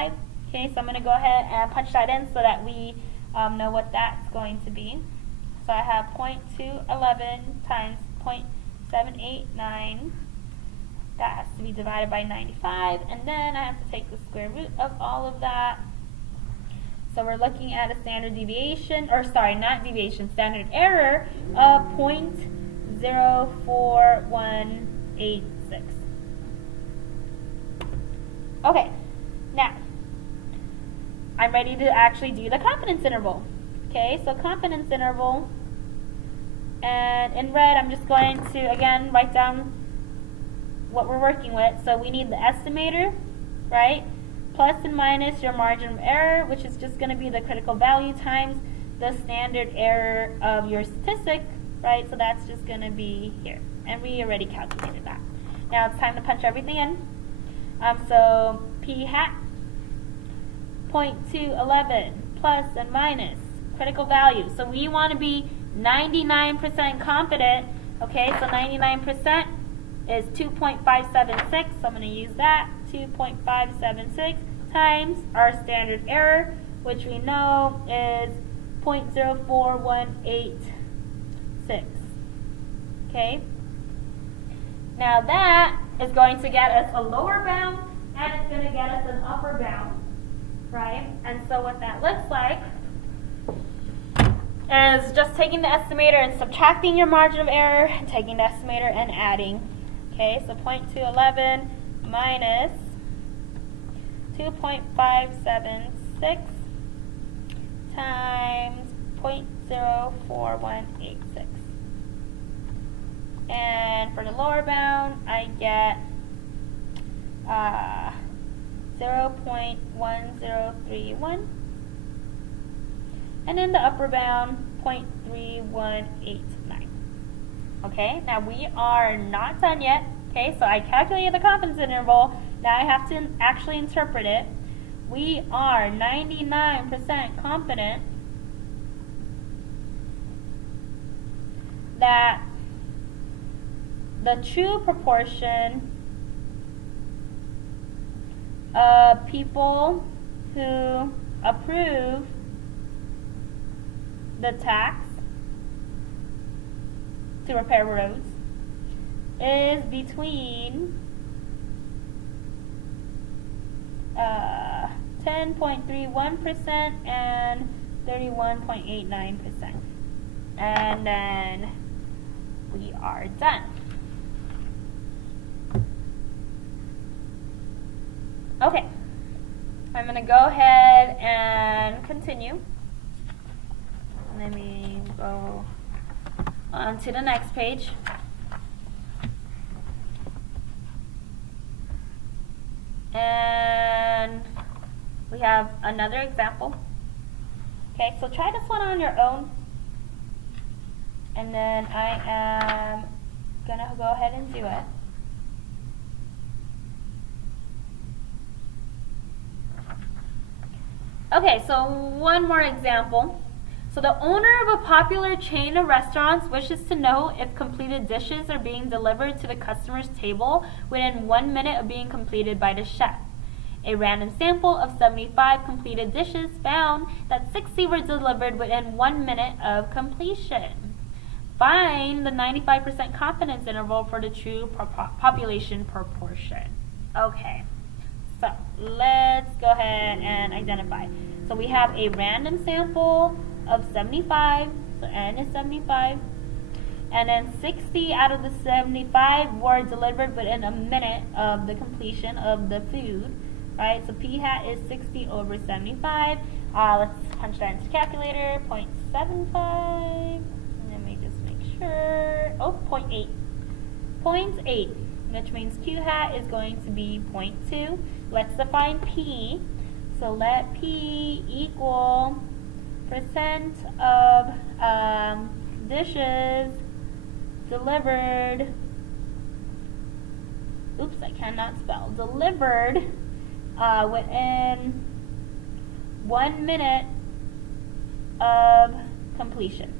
95. Okay, so I'm going to go ahead and punch that in so that we know what that's going to be. So I have 0.211 times 0.789. That has to be divided by 95, and then I have to take the square root of all of that. So we're looking at a standard deviation, or sorry, not deviation, standard error of 0.04186. Okay, now I'm ready to actually do the confidence interval. Okay, so confidence interval, and in red I'm just going to again write down what we're working with. So we need the estimator, right? Plus and minus your margin of error, which is just going to be the critical value times the standard error of your statistic, right? So that's just going to be here, and we already calculated that. Now it's time to punch everything in. So p hat 0.211 plus and minus critical value. So we want to be 99% confident. Okay, so 99% is 2.576. So I'm going to use that 2.576 times our standard error, which we know is 0.04186. Okay. Now that is going to get us a lower bound, and it's going to get us an upper bound, right? And so what that looks like is just taking the estimator and subtracting your margin of error, and taking the estimator and adding. Okay, so 0.211 minus 2.576 times 0.04186. And for the lower bound, I get 0.1031. And then the upper bound, 0.3189. Okay, now we are not done yet. Okay, so I calculated the confidence interval. Now I have to actually interpret it. We are 99% confident that the true proportion of people who approve the tax to repair roads is between 10.31% and 31.89%. And then we are done. Okay, I'm going to go ahead and continue. Let me go on to the next page. And we have another example. Okay, so try this one on your own. And then I am going to go ahead and do it. Okay, so one more example. So the owner of a popular chain of restaurants wishes to know if completed dishes are being delivered to the customer's table within 1 minute of being completed by the chef. A random sample of 75 completed dishes found that 60 were delivered within 1 minute of completion. Find the 95% confidence interval for the true population proportion. Okay, so let's go ahead and identify. So we have a random sample of 75, so n is 75, and then 60 out of the 75 were delivered within a minute of the completion of the food, right? So p hat is 60 over 75. Let's punch that into the calculator. 0.75. Let me just make sure. Oh, 0.8. 0.8, which means q hat is going to be 0.2. Let's define p. So let p equal percent of dishes delivered, oops, I cannot spell, delivered within 1 minute of completion.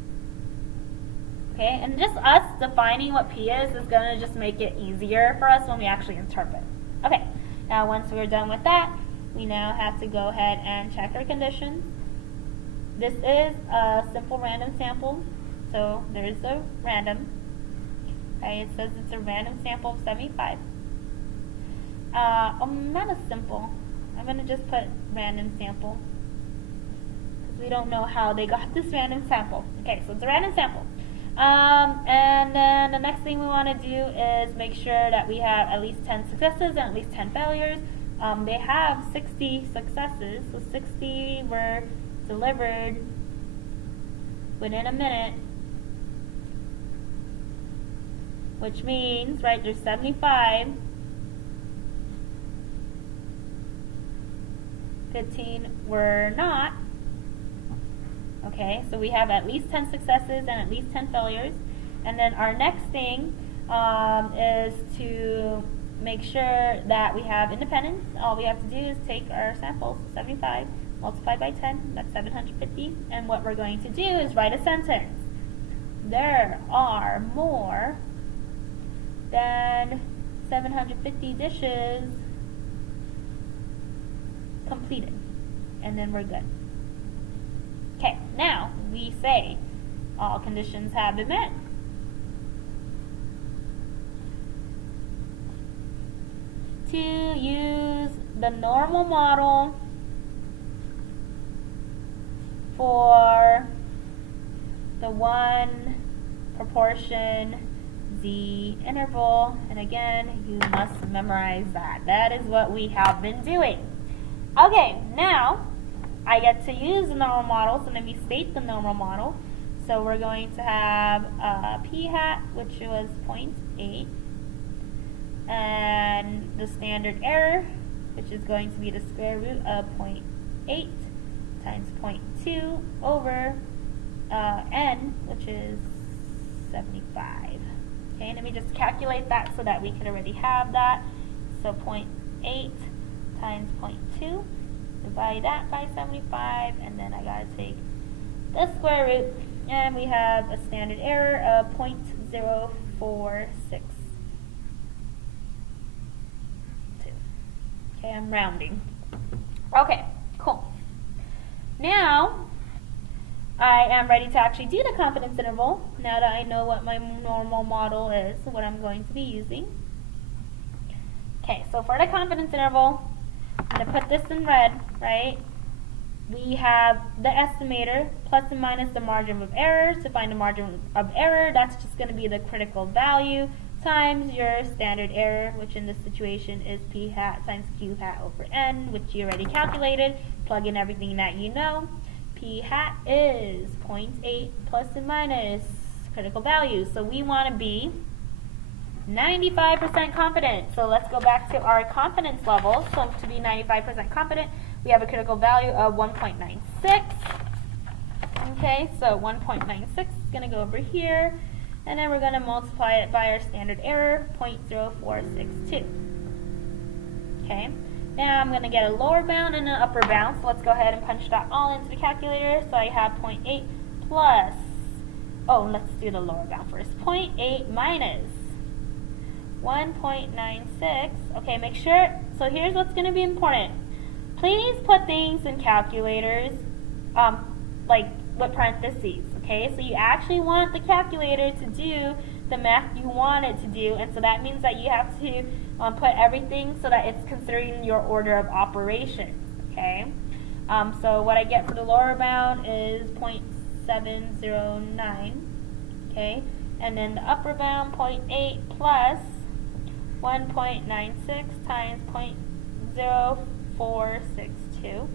Okay, and just us defining what P is going to just make it easier for us when we actually interpret. Okay, now once we're done with that, we now have to go ahead and check our conditions. This is a simple random sample, so there is a random. Okay, it says it's a random sample of 75. Not a simple. I'm going to just put random sample, because we don't know how they got this random sample. Okay, so it's a random sample. And then the next thing we want to do is make sure that we have at least 10 successes and at least 10 failures. They have 60 successes, so 60 were delivered within a minute, which means, right, there's 75, 15 were not. Okay, so we have at least 10 successes and at least 10 failures. And then our next thing is to make sure that we have independence. All we have to do is take our samples, 75, multiplied by 10, that's 750. And what we're going to do is write a sentence. There are more than 750 dishes completed. And then we're good. Okay, now we say all conditions have been met. To use the normal model for the 1 proportion z interval, and again, you must memorize that. That is what we have been doing. Okay, now I get to use the normal model, so let me state the normal model. So we're going to have p hat, which was 0.8, and the standard error, which is going to be the square root of 0.8 times 0.2 over n, which is 75. Okay, let me just calculate that so that we can already have that. So 0.8 times 0.2. Divide that by 75, and then I gotta take the square root, and we have a standard error of 0.0462. Okay, I'm rounding. Okay, cool. Now, I am ready to actually do the confidence interval, now that I know what my normal model is, what I'm going to be using. Okay, so for the confidence interval, I'm going to put this in red, right? We have the estimator plus and minus the margin of error. To find the margin of error, that's just going to be the critical value times your standard error, which in this situation is p hat times q hat over n, which you already calculated. Plug in everything that you know. P hat is 0.8 plus and minus critical value. So we want to be 95% confident. So let's go back to our confidence level. So to be 95% confident, we have a critical value of 1.96. Okay, so 1.96 is going to go over here, and then we're going to multiply it by our standard error, 0.0462. Okay, now I'm going to get a lower bound and an upper bound, so let's go ahead and punch that all into the calculator. So I have 0.8 plus, let's do the lower bound first, 0.8 minus 1.96. Okay, make sure, so here's what's going to be important. Please put things in calculators, like with parentheses, okay? So you actually want the calculator to do the math you want it to do, and so that means that you have to put everything so that it's considering your order of operations, okay? So what I get for the lower bound is 0.709, okay? And then the upper bound, 0.8 plus 1.96 times 0.0462,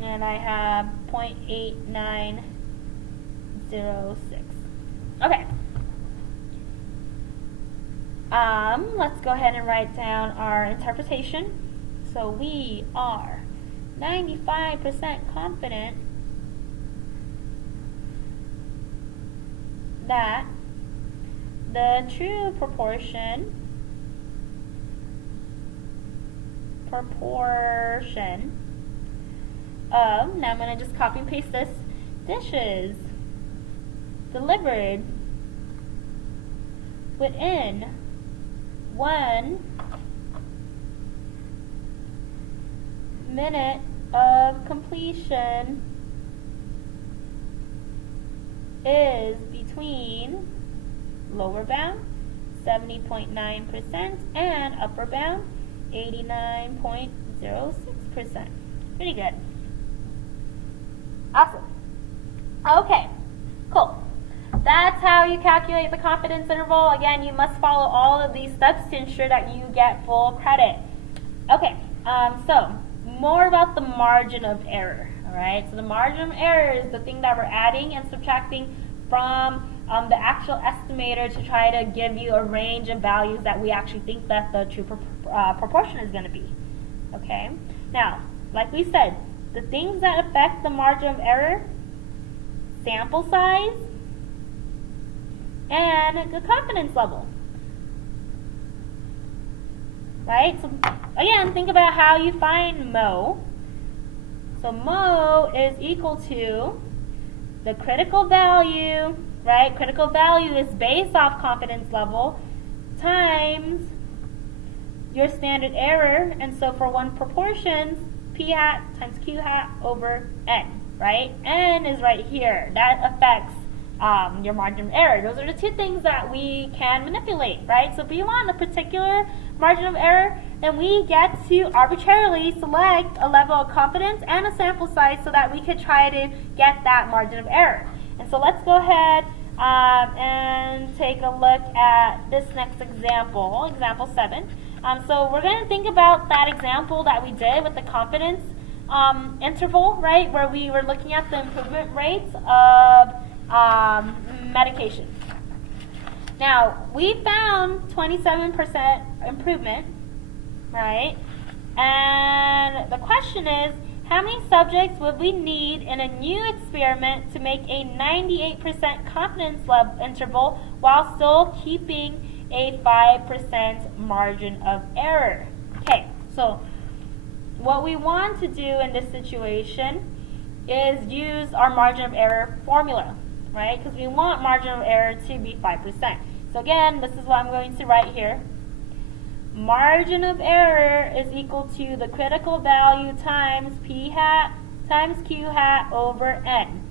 and I have 0.8906. Okay. Let's go ahead and write down our interpretation. So we are 95% confident that the true proportion of, now I'm going to just copy and paste this, dishes delivered within 1 minute of completion is between lower bound 70.9% and upper bound 89.06%. Pretty good. Awesome. Okay, cool. That's how you calculate the confidence interval. Again, you must follow all of these steps to ensure that you get full credit. Okay, so more about the margin of error. All right, so the margin of error is the thing that we're adding and subtracting from the actual estimator to try to give you a range of values that we actually think that the true proportion is going to be. Okay, now, like we said, the things that affect the margin of error: sample size and the confidence level. Right? So again, think about how you find MO. So MO is equal to the critical value, right? Critical value is based off confidence level times your standard error. And so for one proportions, P hat times Q hat over N, right? N is right here. That affects your margin of error. Those are the two things that we can manipulate, right? So if we want a particular margin of error, then we get to arbitrarily select a level of confidence and a sample size so that we could try to get that margin of error. And so let's go ahead and take a look at this next example, example 7. So we're going to think about that example that we did with the confidence interval, right, where we were looking at the improvement rates of medication. Now, we found 27% improvement, right? And the question is, how many subjects would we need in a new experiment to make a 98% confidence level interval while still keeping a 5% margin of error? Okay, so what we want to do in this situation is use our margin of error formula, right? Because we want margin of error to be 5%. So again, this is what I'm going to write here. Margin of error is equal to the critical value times P hat times Q hat over N.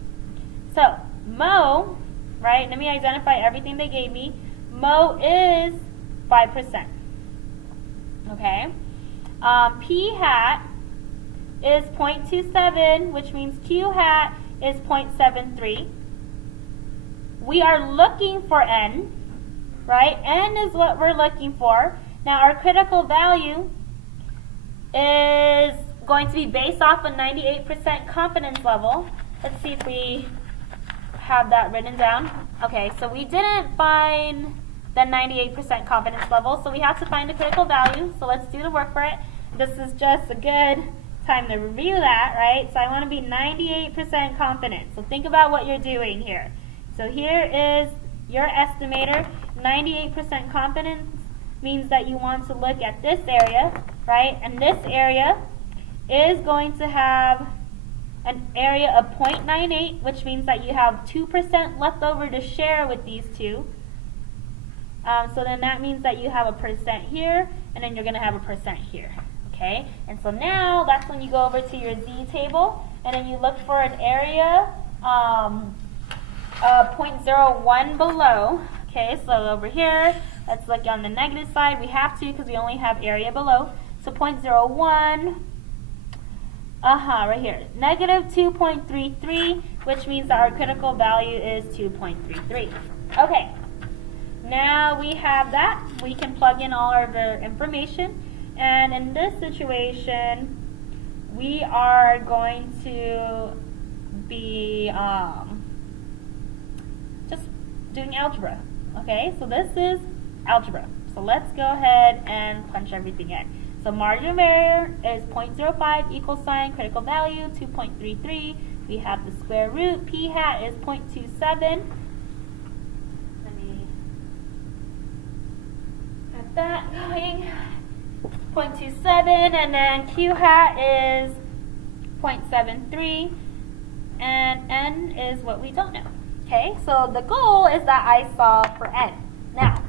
So, MO, right, let me identify everything they gave me. MO is 5%. Okay? P hat is 0.27, which means Q hat is 0.73. We are looking for N, right? N is what we're looking for. Now, our critical value is going to be based off a 98% confidence level. Let's see if we have that written down. Okay, so we didn't find the 98% confidence level, so we have to find the critical value. So let's do the work for it. This is just a good time to review that, right? So I want to be 98% confident. So think about what you're doing here. So here is your estimator. 98% confidence means that you want to look at this area, right? And this area is going to have an area of 0.98, which means that you have 2% left over to share with these two. So then that means that you have a percent here, and then you're going to have a percent here. Okay? And so now that's when you go over to your Z table, and then you look for an area 0.01 below. Okay, so over here, let's look on the negative side. We have to because we only have area below. So 0.01, right here, negative 2.33, which means that our critical value is 2.33. Okay, now we have that. We can plug in all of our information. And in this situation, we are going to be just doing algebra. Okay, so this is algebra. So let's go ahead and punch everything in. So margin of error is 0.05 equal sign critical value 2.33. We have the square root. P hat is 0.27. Let me have that going. 0.27, and then Q hat is 0.73, and N is what we don't know. Okay, so the goal is that I solve for N. Now,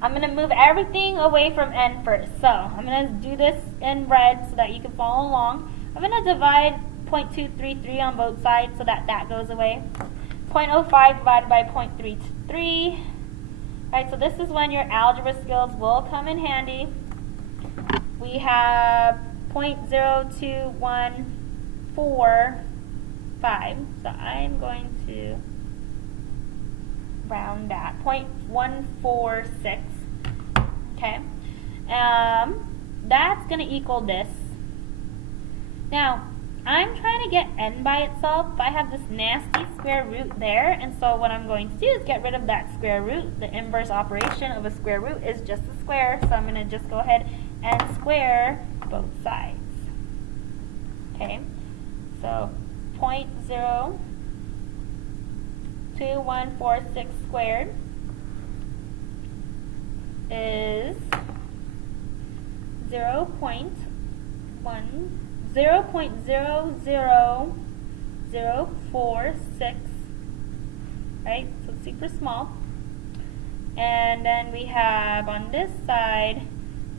I'm going to move everything away from N first. So, I'm going to do this in red so that you can follow along. I'm going to divide 0.233 on both sides so that that goes away. 0.05 divided by 0.33. Right, so this is when your algebra skills will come in handy. We have 0.0214 5. So I'm going to round that. 0.146. Okay. That's going to equal this. Now, I'm trying to get n by itself, but I have this nasty square root there, and so what I'm going to do is get rid of that square root. The inverse operation of a square root is just a square, so I'm going to just go ahead and square both sides. Okay, so 0.02146 squared is 0.00046, right? So it's super small. And then we have on this side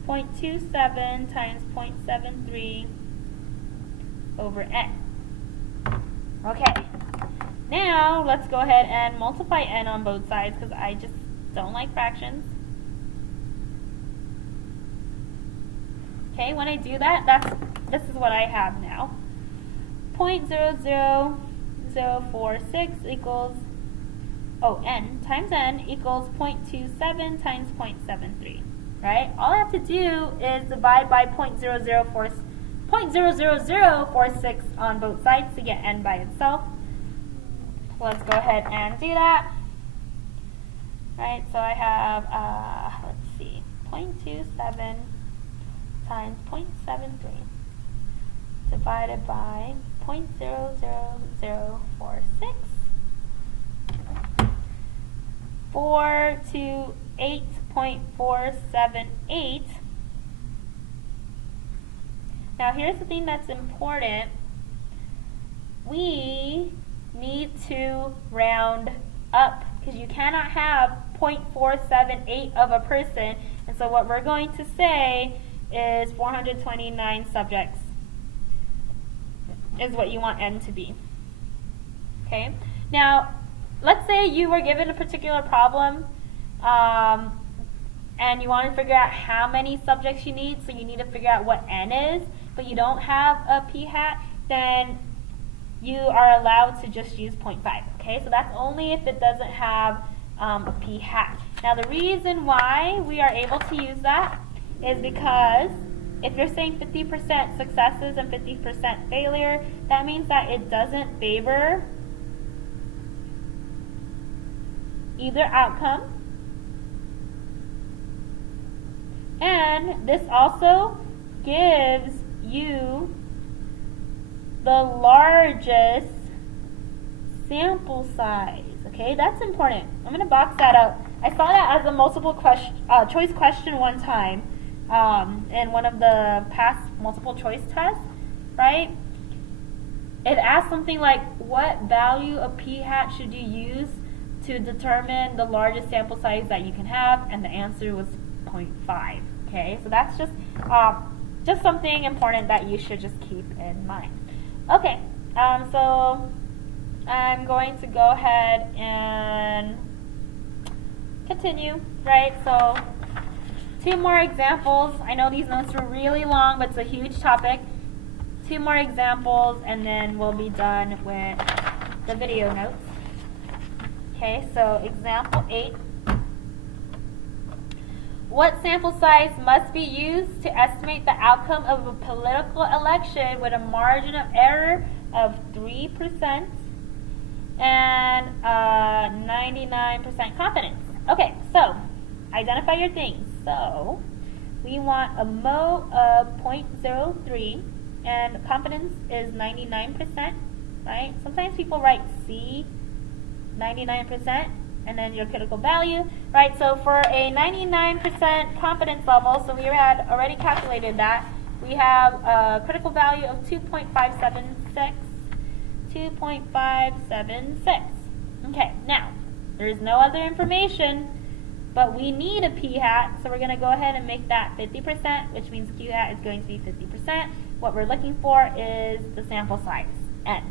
0.27 times 0.73 over n. Okay, now let's go ahead and multiply n on both sides because I just don't like fractions. Okay, when I do that, this is what I have now. 0.00046 equals, n times n equals 0.27 times 0.73, right? All I have to do is divide by 0.00046 on both sides to get n by itself. Let's go ahead and do that. Right, so I have, let's see, 0.27 times 0.73 divided by 0.00046. 428.478. Now here's the thing that's important. We need to round up because you cannot have 0.478 of a person, and so what we're going to say is 429 subjects is what you want n to be. Okay. Now, let's say you were given a particular problem and you want to figure out how many subjects you need, so you need to figure out what n is, but you don't have a p-hat, then you are allowed to just use 0.5. Okay, so that's only if it doesn't have a p-hat. Now, the reason why we are able to use that is because if you're saying 50% successes and 50% failure, that means that it doesn't favor either outcome. And this also gives you the largest sample size. Okay, that's important. I'm going to box that out. I saw that as a multiple choice question one time in one of the past multiple choice tests, right? It asked something like, what value of p-hat should you use to determine the largest sample size that you can have? And the answer was 0.5. Okay, so that's just something important that you should just keep in mind. Okay, so I'm going to go ahead and continue, right? So 2 more examples. I know these notes were really long, but it's a huge topic. 2 more examples, and then we'll be done with the video notes. Okay, so example 8. What sample size must be used to estimate the outcome of a political election with a margin of error of 3% and 99% confidence? Okay, so identify your things. So we want a mo of 0.03 and confidence is 99%, right? Sometimes people write C, 99%, and then your critical value, right? So for a 99% confidence level, so we had already calculated that, we have a critical value of 2.576. 2.576. Okay, now, there is no other information, but we need a p-hat, so we're going to go ahead and make that 50%, which means q-hat is going to be 50%. what we're looking for is the sample size, n.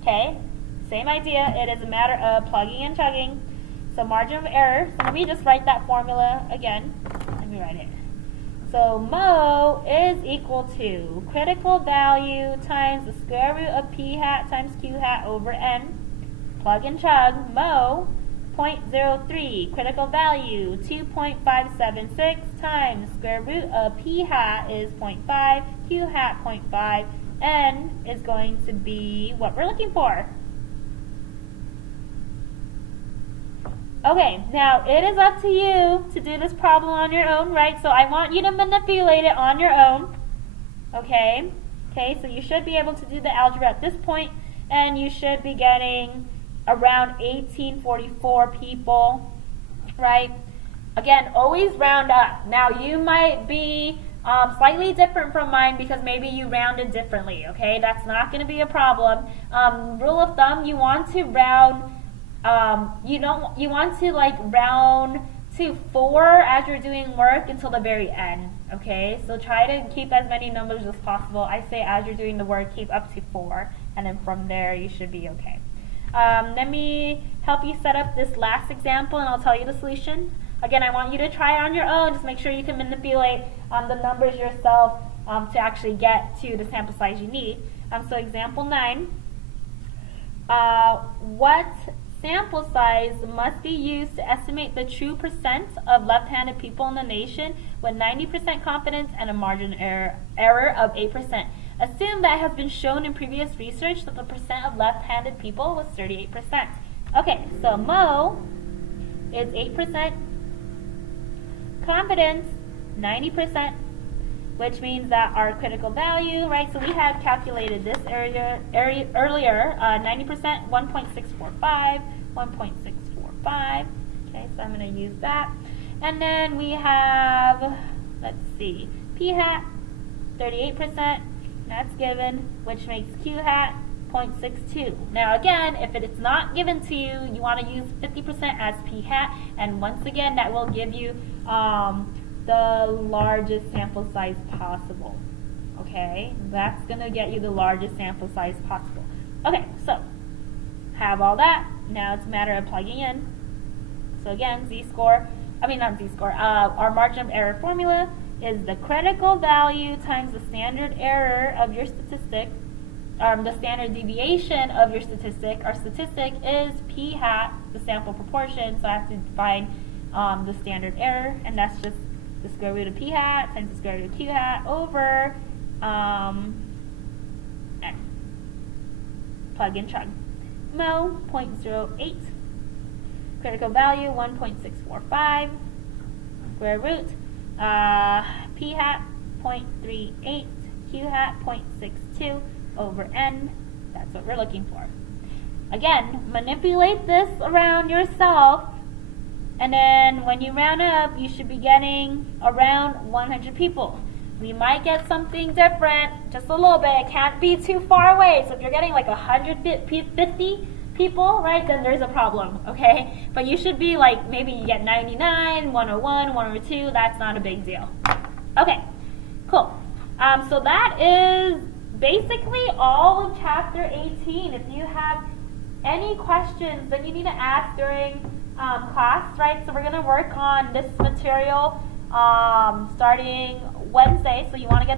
Okay? Same idea, it is a matter of plugging and chugging. So margin of error, so let me just write that formula again. Let me write it. So mo is equal to critical value times the square root of p hat times q hat over n. Plug and chug, mo 0.03, critical value 2.576 times square root of p hat is 0.5, q hat 0.5, n is going to be what we're looking for. Okay, now it is up to you to do this problem on your own, right? So I want you to manipulate it on your own, okay? Okay, so you should be able to do the algebra at this point, and you should be getting around 1844 people, right? Again, always round up. Now you might be slightly different from mine because maybe you rounded differently, okay? That's not going to be a problem. Rule of thumb, you want to round. You want to like round to 4 as you're doing work until the very end, okay? So try to keep as many numbers as possible. I say as you're doing the work, keep up to 4, and then from there you should be okay. Let me help you set up this last example, and I'll tell you the solution. Again, I want you to try it on your own. Just make sure you can manipulate the numbers yourself to actually get to the sample size you need. So example 9, what sample size must be used to estimate the true percent of left-handed people in the nation with 90% confidence and a margin error of 8%. Assume that it has been shown in previous research that the percent of left-handed people was 38%. Okay, so mo is 8%, confidence 90%, which means that our critical value, right, so we had calculated this earlier, 90%, 1.645, 1.645, okay, so I'm going to use that. And then we have, let's see, p hat, 38%, that's given, which makes q hat 0.62. Now again, if it's not given to you, you want to use 50% as p hat, and once again, that will give you the largest sample size possible. Okay, that's going to get you the largest sample size possible. Okay, so have all that. Now it's a matter of plugging in. So again, our margin of error formula is the critical value times the standard error of your statistic, the standard deviation of your statistic. Our statistic is p hat, the sample proportion, so I have to find the standard error, and that's just the square root of p hat times the square root of q hat over n. Plug and chug. Mo 0.08, critical value 1.645, square root p hat 0.38, q hat 0.62 over n. That's what we're looking for. Again, manipulate this around yourself, and then when you round up, you should be getting around 100 people. We might get something different, just a little bit. It can't be too far away. So if you're getting like 150 people, right, then there's a problem, okay? But you should be like, maybe you get 99, 101, 102. That's not a big deal. Okay, cool. So that is basically all of Chapter 18. If you have any questions that you need to ask during class, right? So we're going to work on this material starting Wednesday. So you want to get